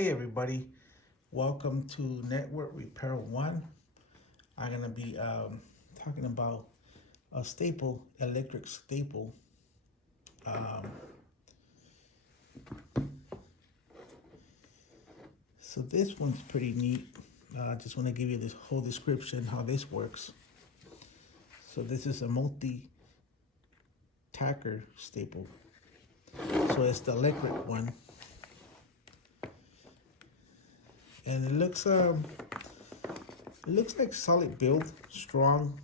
Hey everybody, welcome to Network Repair 1. I'm going to be talking about a staple, electric staple. So this one's pretty neat. I just want to give you this whole description how this works. So this is a multi-tacker staple. So it's the electric one. And it looks like solid build, strong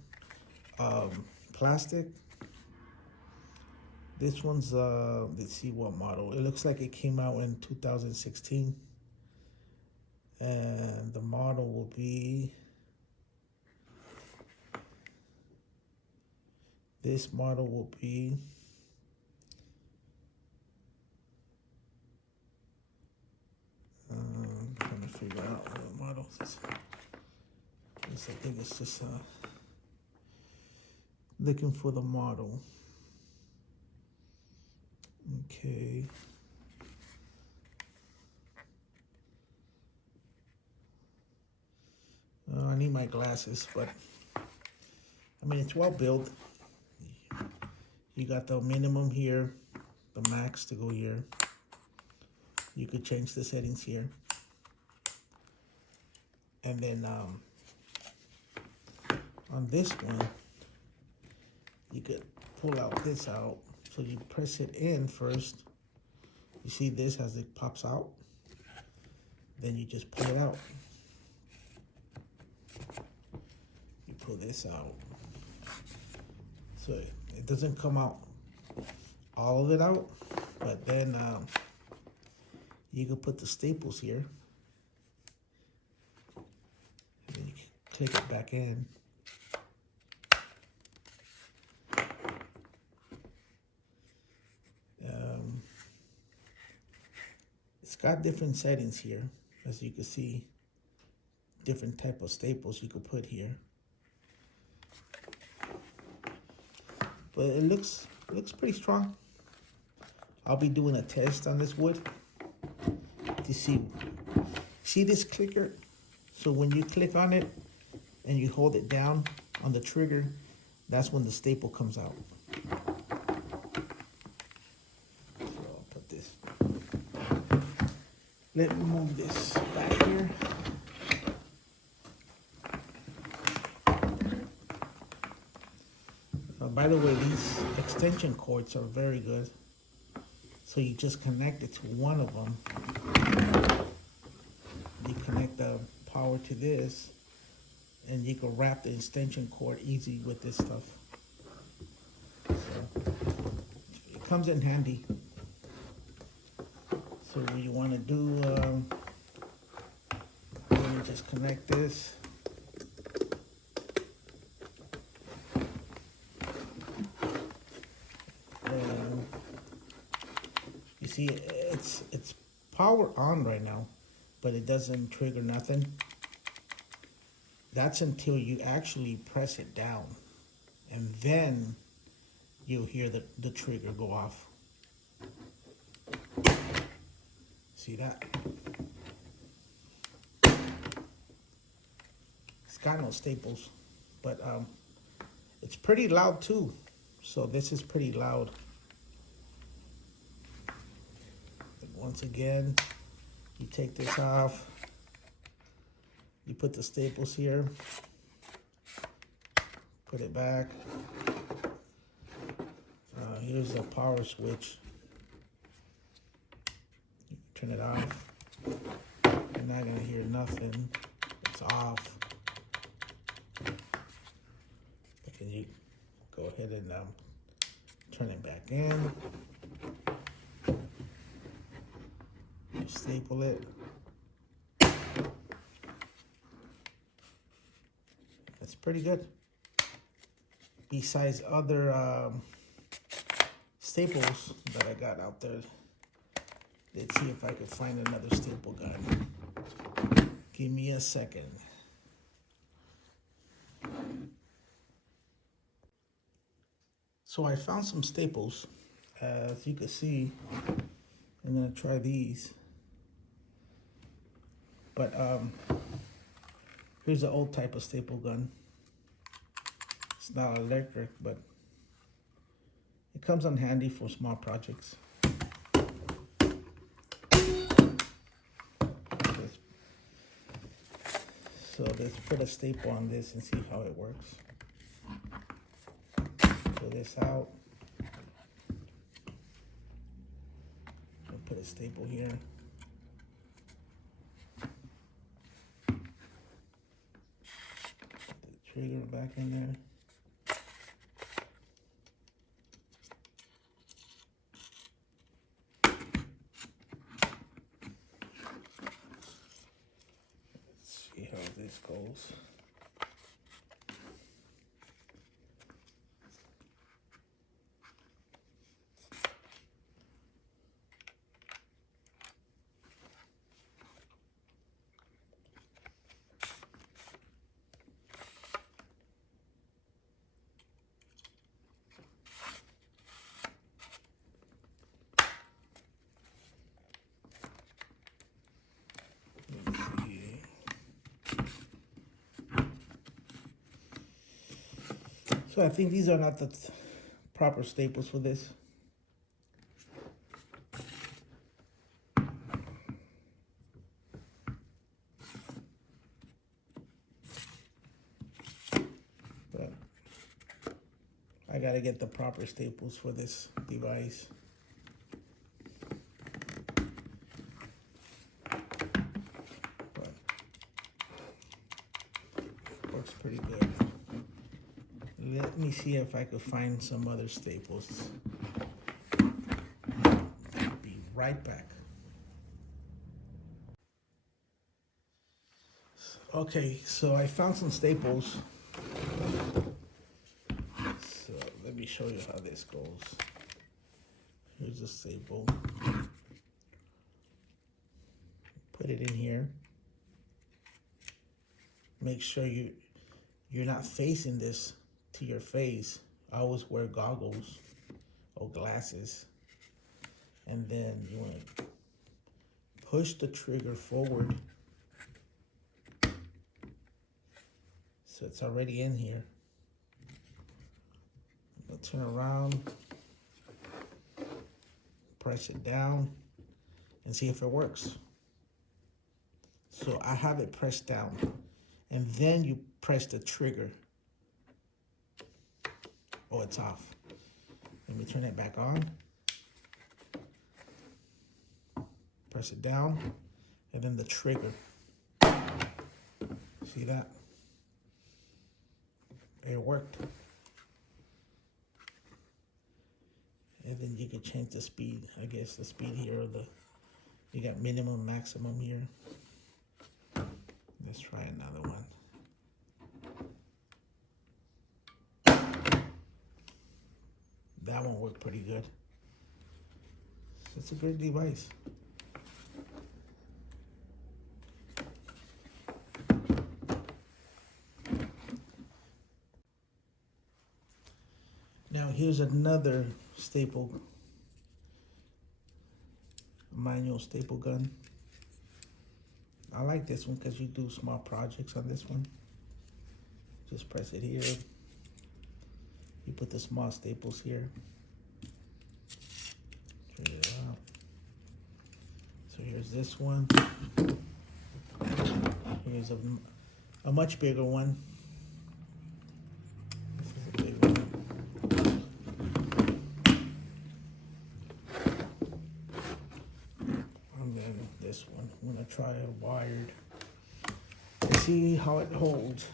plastic. This one's let's see what model. It looks like it came out in 2016, and the model will be this model will be trying to figure out what model this is. I think it's just looking for the model. Okay. I need my glasses, but I mean, it's well built. You got the minimum here, the max to go here. You could change the settings here. And then on this one, you could pull out this out. So you press it in first. You see this as it pops out. Then you just pull it out. You pull this out. So it doesn't come out all of it out, but then you can put the staples here. And then you can click it back in. It's got different settings here, as you can see. Different type of staples you could put here. But it looks pretty strong. I'll be doing a test on this wood to see this clicker. So when you click on it and you hold it down on the trigger, that's when the staple comes out. So I'll put this. Let me move this back here. By the way, these extension cords are very good. So you just connect it to one of them. You connect the power to this, and you can wrap the extension cord easy with this stuff. So it comes in handy. So what you want to do, you just connect this. You see, it's power on right now, but it doesn't trigger nothing. That's until you actually press it down, and then you'll hear the trigger go off. See that? It's got no staples, but it's pretty loud too. So this is pretty loud. Once again, you take this off, you put the staples here, put it back. Here's the power switch. You turn it off. You're not gonna hear nothing. It's off. But then you go ahead and turn it back in. Staple it. That's pretty good. Besides other staples that I got out there, let's see if I can find another staple gun. Give me a second. So I found some staples. As you can see, I'm gonna try these. But here's an old type of staple gun. It's not electric, but it comes in handy for small projects. So let's put a staple on this and see how it works. Pull this out. I'll put a staple here. Put the trigger back in there. See how this goes. So I think these are not the proper staples for this. But I gotta get the proper staples for this device. But works pretty good. Let me see if I could find some other staples. I'll be right back. Okay, so I found some staples. So let me show you how this goes. Here's a staple. Put it in here. Make sure you're not facing this to your face. I always wear goggles or glasses. And then you want to push the trigger forward. So it's already in here. I'll turn around, press it down, and see if it works. So I have it pressed down, and then you press the trigger. Oh, it's off. Let me turn it back on. Press it down, and then the trigger. See that? It worked. And then you can change the speed. I guess the speed here, or you got minimum, maximum here. Let's try another one. That one worked pretty good. So it's a great device. Now here's another staple, manual staple gun. I like this one because you do small projects on this one. Just press it here. You put the small staples here. Trim it out. So here's this one. Here's a much bigger one. This is a big one. And then this one. I'm gonna try a wired. Let's see how it holds.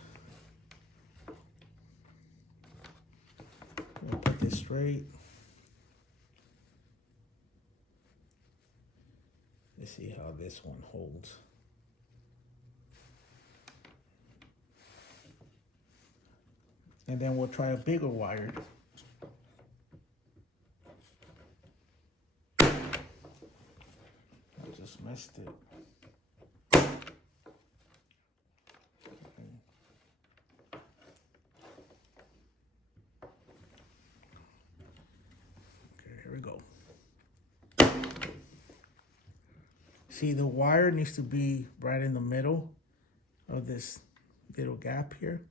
I'm gonna put this straight. Let's see how this one holds. And then we'll try a bigger wire. I just messed it. See, the wire needs to be right in the middle of this little gap here,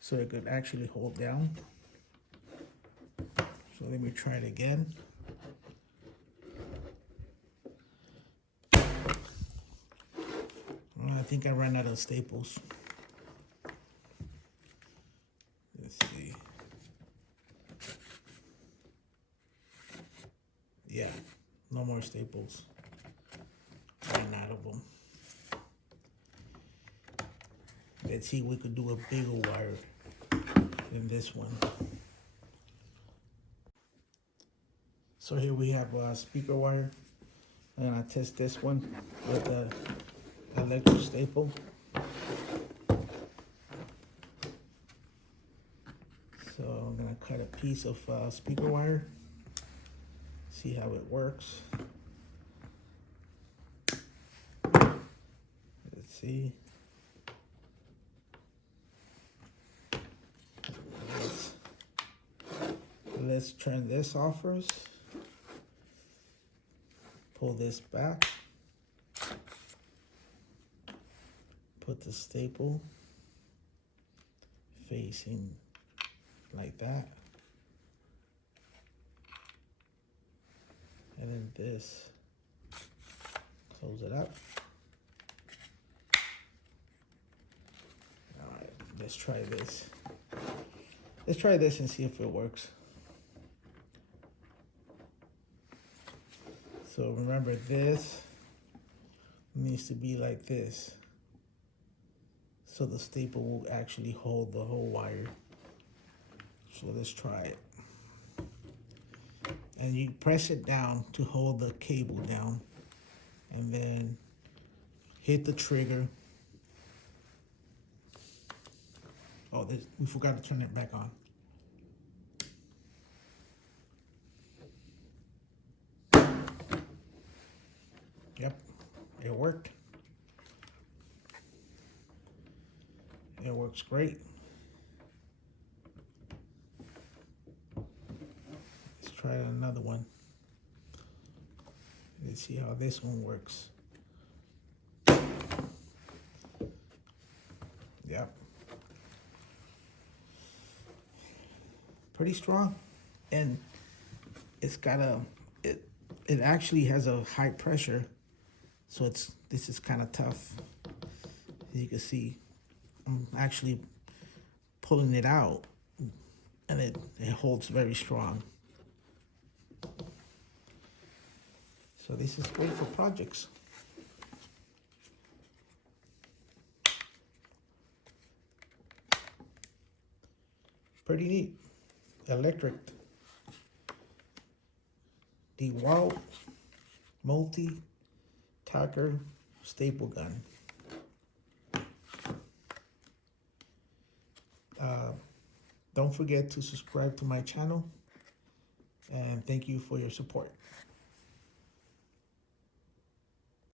so it could actually hold down. So let me try it again. I think I ran out of staples. Let's see. Yeah, no more staples. Ran out of them. Let's see if we could do a bigger wire than this one. So here we have a speaker wire. I'm gonna test this one with the electric staple. So I'm gonna cut a piece of speaker wire, see how it works. Let's see. Let's turn this off first. Pull this back. Put the staple facing like that. And then this, close it up. All right, let's try this. Let's try this and see if it works. So remember, this needs to be like this, so the staple will actually hold the whole wire. So let's try it. And you press it down to hold the cable down, and then hit the trigger. Oh, we forgot to turn it back on. Yep, it worked. It works great. Let's try another one. Let's see how this one works. Yep. Pretty strong. And it's got it actually has a high pressure. So this is kind of tough. As you can see, I'm actually pulling it out, and it holds very strong. So this is great for projects. Pretty neat. Electric. Dewalt multi Tacker staple gun. Don't forget to subscribe to my channel, and thank you for your support.